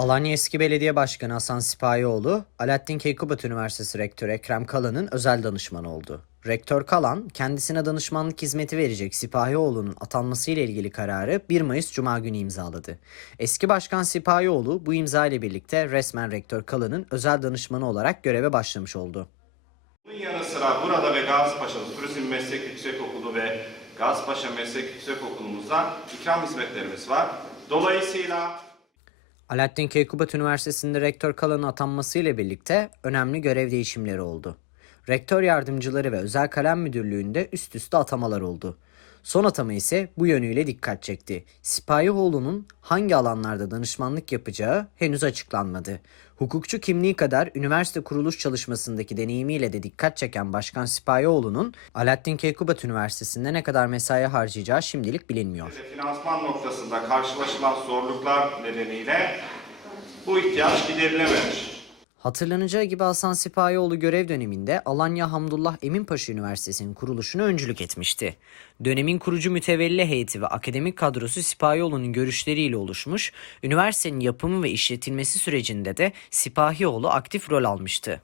Alanya Eski Belediye Başkanı Hasan Sipahioğlu, Alaaddin Keykubat Üniversitesi Rektörü Ekrem Kalan'ın özel danışmanı oldu. Rektör Kalan, kendisine danışmanlık hizmeti verecek Sipahioğlu'nun atanması ile ilgili kararı 1 Mayıs Cuma günü imzaladı. Eski Başkan Sipahioğlu bu imza ile birlikte resmen Rektör Kalan'ın özel danışmanı olarak göreve başlamış oldu. Bunun yanı sıra burada ve Gazipaşa'da Turizm Meslek Yüksekokulu ve Gazipaşa Meslek Yüksekokulumuzda ikram hizmetlerimiz var. Dolayısıyla Alaaddin Keykubat Üniversitesi'nde rektör Kalan'ın atanması ile birlikte önemli görev değişimleri oldu. Rektör yardımcıları ve özel kalem müdürlüğünde üst üste atamalar oldu. Son atama ise bu yönüyle dikkat çekti. Sipahioğlu'nun hangi alanlarda danışmanlık yapacağı henüz açıklanmadı. Hukukçu kimliği kadar üniversite kuruluş çalışmasındaki deneyimiyle de dikkat çeken Başkan Sipahioğlu'nun Alaaddin Keykubat Üniversitesi'nde ne kadar mesai harcayacağı şimdilik bilinmiyor. finansman noktasında karşılaşılan zorluklar nedeniyle bu ihtiyaç giderilememiş. Hatırlanacağı gibi Hasan Sipahioğlu görev döneminde Alanya Hamdullah Eminpaşa Üniversitesi'nin kuruluşuna öncülük etmişti. Dönemin kurucu mütevelli heyeti ve akademik kadrosu Sipahioğlu'nun görüşleriyle oluşmuş, üniversitenin yapımı ve işletilmesi sürecinde de Sipahioğlu aktif rol almıştı.